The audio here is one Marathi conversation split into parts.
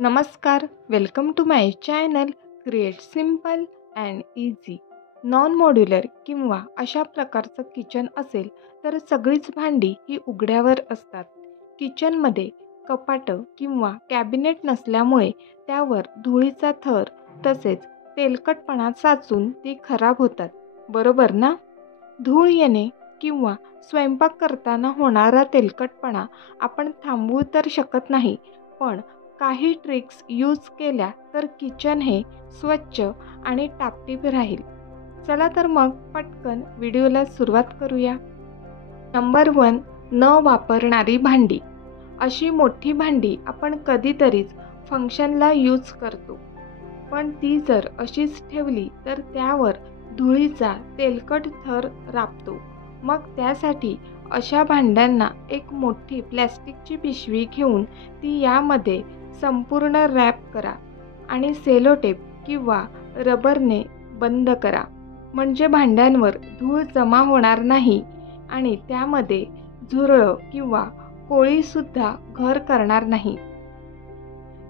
नमस्कार, welcome to my channel. Create simple and easy. Non modular किंवा अशा प्रकारचं किचन असेल तर सगळीच भांडी ही उघड्यावर असतात. किचनमध्ये कपाटं किंवा कॅबिनेट नसल्यामुळे त्यावर धुळीचा थर तसेच तेलकटपणा साचून ती खराब होतात, बरोबर ना? धूळ येणे किंवा स्वयंपाक करताना होणारा तेलकटपणा आपण थांबवू तर शकत नाही, पण काही ट्रिक्स यूज केल्या तर किचन हे स्वच्छ आणि टापटीप राहील. चला तर मग पटकन व्हिडिओला सुरुवात करूया. नंबर 1. न वापरणारी भांडी. अशी मोठी भांडी आपण कधीतरीच फंक्शनला यूज करतो, पण ती जर अशीच ठेवली तर त्यावर धुळीचा तेलकट थर राबतो. मग त्यासाठी अशा भांड्यांना एक मोठी प्लॅस्टिकची पिशवी घेऊन ती यामध्ये संपूर्ण रॅप करा आणि सेलोटेप किंवा रबरने बंद करा. म्हणजे भांड्यांवर धूळ जमा होणार नाही आणि त्यामध्ये झुरळं किंवा कोळीसुद्धा घर करणार नाही.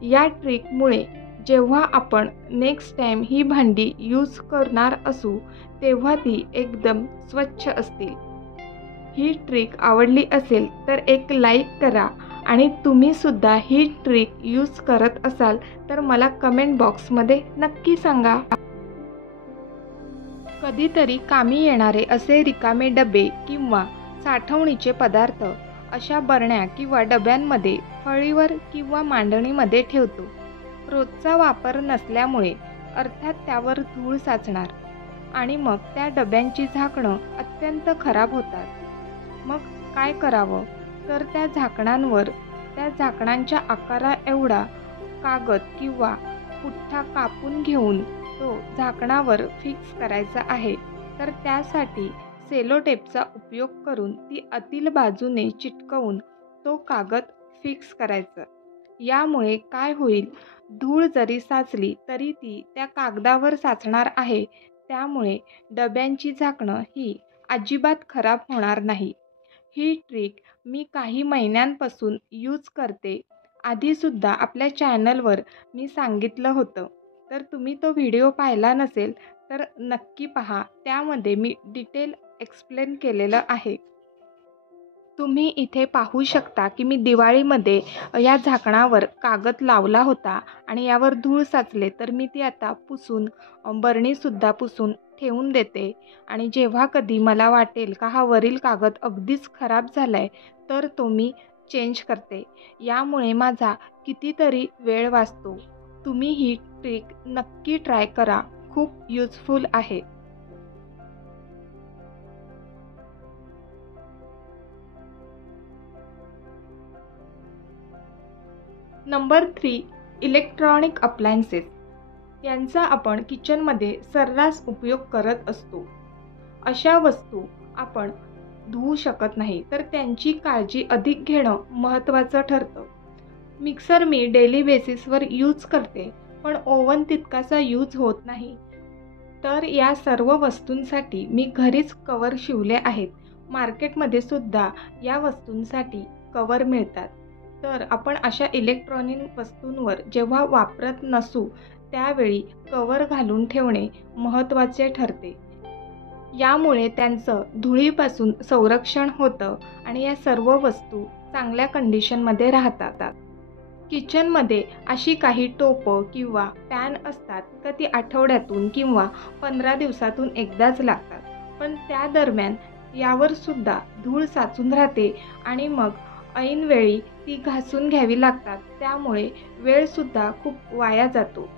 या ट्रिकमुळे जेव्हा आपण नेक्स्ट टाइम ही भांडी यूज करणार असू तेव्हा ती एकदम स्वच्छ असतील. ही ट्रिक आवडली असेल तर एक लाईक करा आणि तुम्ही सुद्धा ही ट्रिक यूज करत असाल तर मला कमेंट बॉक्समध्ये नक्की सांगा. कधीतरी कामी येणारे असे रिकामे डबे किंवा साठवणीचे पदार्थ अशा बरण्या किंवा डब्यांमध्ये फळीवर किंवा मांडणीमध्ये ठेवतो. रोजचा वापर नसल्यामुळे अर्थात त्यावर धूळ साचणार आणि मग त्या डब्यांची झाकणं अत्यंत खराब होतात. मग काय करावं तर त्या झाकणांच्या आकारा एवढा कागद किंवा पुठ्ठा कापून घेऊन तो झाकणावर फिक्स करायचा आहे. तर त्यासाठी सेलोटेपचा उपयोग करून ती आतील बाजूने चिटकवून तो कागद फिक्स करायचा. यामुळे काय होईल, धूळ जरी साचली तरी ती त्या कागदावर साचणार आहे, त्यामुळे डब्यांची झाकणं ही अजिबात खराब होणार नाही. ही ट्रिक मी काही महिन्यांपासून यूज करते. आधीसुद्धा आपल्या चॅनलवर मी सांगितलं होतं, तर तुम्ही तो व्हिडिओ पाहिला नसेल तर नक्की पहा. त्यामध्ये मी डिटेल एक्सप्लेन केलेलं आहे. तुम्ही इथे पाहू शकता की मी दिवाळीमध्ये या झाकणावर कागद लावला होता आणि यावर धूळ साचले तर मी ती आता पुसून बरणीसुद्धा पुसून ठेवून देते आणि जेव्हा कधी मला वाटेल का हा वरील कागद अगदीच खराब झालाय तर तो मी चेंज करते. यामुळे माझा कितीतरी वेळ वाचतो. तुम्ही ही ट्रिक नक्की ट्राय करा, खूप युजफुल आहे. नंबर 3. Electronic appliances. यांचा आपण किचनमध्ये सर्रास उपयोग करत असतो. अशा वस्तू आपण धुवू शकत नाही तर त्यांची काळजी अधिक घेणं महत्त्वाचं ठरतं. मिक्सर मी डेली बेसिसवर यूज करते, पण ओव्हन तितकासा यूज होत नाही. तर या सर्व वस्तूंसाठी मी घरीच कवर शिवले आहेत. मार्केटमध्ये सुद्धा या वस्तूंसाठी कवर मिळतात. तर आपण अशा इलेक्ट्रॉनिक वस्तूंवर जेव्हा वापरत नसू त्यावेळी कवर घालून ठेवणे महत्त्वाचे ठरते. यामुळे त्यांचं धुळीपासून संरक्षण होतं आणि या सर्व वस्तू चांगल्या कंडिशनमध्ये राहतात. किचनमध्ये अशी काही टोपं किंवा पॅन असतात तर ती आठवड्यातून किंवा 15 दिवसातून एकदाच लागतात, पण त्या दरम्यान यावर सुद्धा धूळ साचून राहते आणि मग ऐनवेळी ती घासून घ्यावी लागतात. त्यामुळे वेळसुद्धा खूप वाया जातो.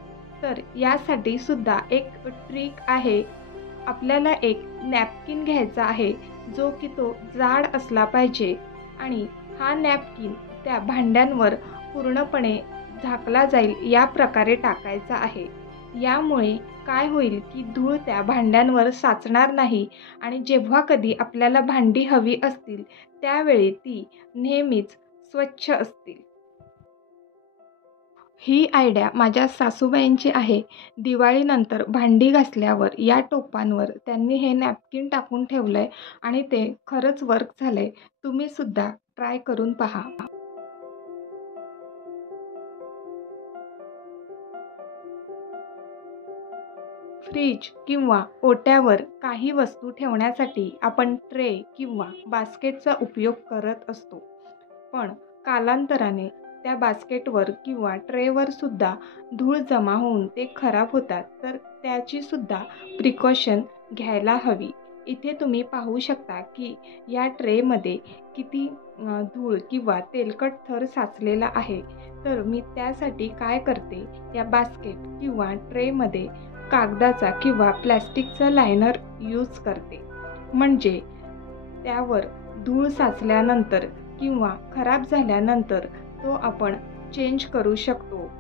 तर यासाठी सुद्धा एक ट्रिक आहे. आपल्याला एक नॅपकिन घ्यायचा आहे जो की तो जाड असला पाहिजे आणि हा नॅपकिन त्या भांड्यांवर पूर्णपणे झाकला जाईल या प्रकारे टाकायचा आहे. यामुळे काय होईल की धूळ त्या भांड्यांवर साचणार नाही आणि जेव्हा कधी आपल्याला भांडी हवी असतील त्यावेळी ती नेहमीच स्वच्छ असतील. ही आयडिया माझ्या सासूबाईंची आहे. दिवाळीनंतर भांडी घासल्यावर या टोपांवर त्यांनी हे नॅपकिन टाकून ठेवलंय आणि ते खरंच वर्क झालंय. तुम्ही सुद्धा ट्राय करून पहा. फ्रीज किंवा ओट्यावर काही वस्तू ठेवण्यासाठी आपण ट्रे किंवा बास्केटचा उपयोग करत असतो. पण कालांतराने त्या बास्केटवर किंवा ट्रेवर सुद्धा धूळ जमा होऊन ते खराब होतात. तर त्याची सुद्धा प्रिकॉशन घ्यायला हवी. इथे तुम्ही पाहू शकता की या ट्रेमध्ये किती धूळ किंवा तेलकट थर साचलेला आहे. तर मी त्यासाठी काय करते, या बास्केट किंवा ट्रेमध्ये कागदाचा किंवा प्लॅस्टिकचा लायनर यूज करते. म्हणजे त्यावर धूळ साचल्यानंतर किंवा खराब झाल्यानंतर तो आपण चेंज करू शकतो.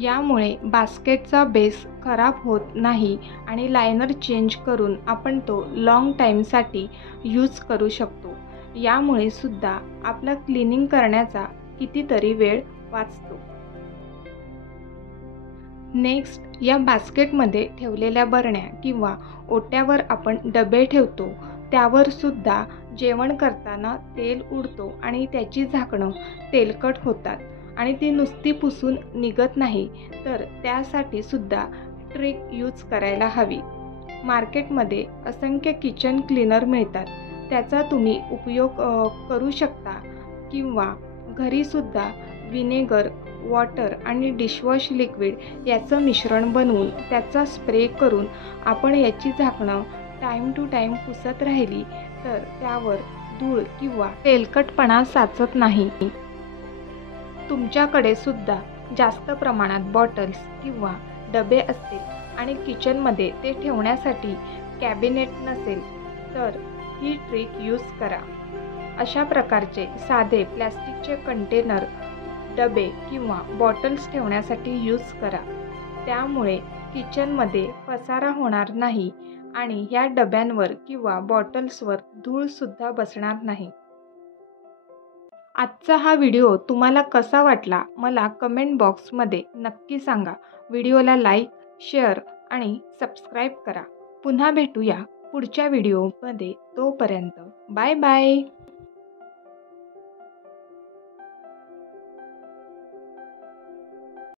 यामुळे बास्केटचा बेस खराब होत नाही आणि लायनर चेंज करून आपण तो लाँग टाईमसाठी यूज करू शकतो. यामुळे सुद्धा आपला क्लिनिंग करण्याचा कितीतरी वेळ वाचतो. नेक्स्ट, या बास्केटमध्ये ठेवलेल्या बरण्या किंवा ओट्यावर आपण डबे ठेवतो. त्यावर सुद्धा जेवण करताना तेल उडतो आणि त्याची झाकणं तेलकट होतात आणि ती नुसती पुसून निघत नाही. तर त्यासाठी सुद्धा ट्रिक यूज करायला हवी. मार्केटमध्ये असंख्य किचन क्लीनर मिळतात. त्याचा तुम्ही उपयोग करू शकता किंवा घरीसुद्धा व्हिनेगर, वॉटर आणि डिशवॉश लिक्विड याचं मिश्रण बनवून त्याचा स्प्रे करून आपण याची झाकणं टाईम टू टाईम पुसत राहिली तर त्यावर धूळ किंवा तेलकटपणा साचत नाही. तुमच्याकडे सुद्धा जास्त प्रमाणात बॉटल्स किंवा डबे असतील आणि किचनमध्ये ते ठेवण्यासाठी कॅबिनेट नसेल तर ही ट्रिक यूज करा. अशा प्रकारचे साधे प्लॅस्टिकचे कंटेनर, डबे किंवा बॉटल्स ठेवण्यासाठी यूज करा. त्यामुळे किचनमध्ये पसारा होणार नाही आणि या डब्यांवर किंवा बॉटल्सवर धूळसुद्धा बसणार नाही. आजचा हा व्हिडिओ तुम्हाला कसा वाटला मला कमेंट बॉक्समध्ये नक्की सांगा. व्हिडिओला लाईक, शेअर आणि सबस्क्राईब करा. पुन्हा भेटूया पुढच्या व्हिडिओमध्ये. तोपर्यंत बाय बाय.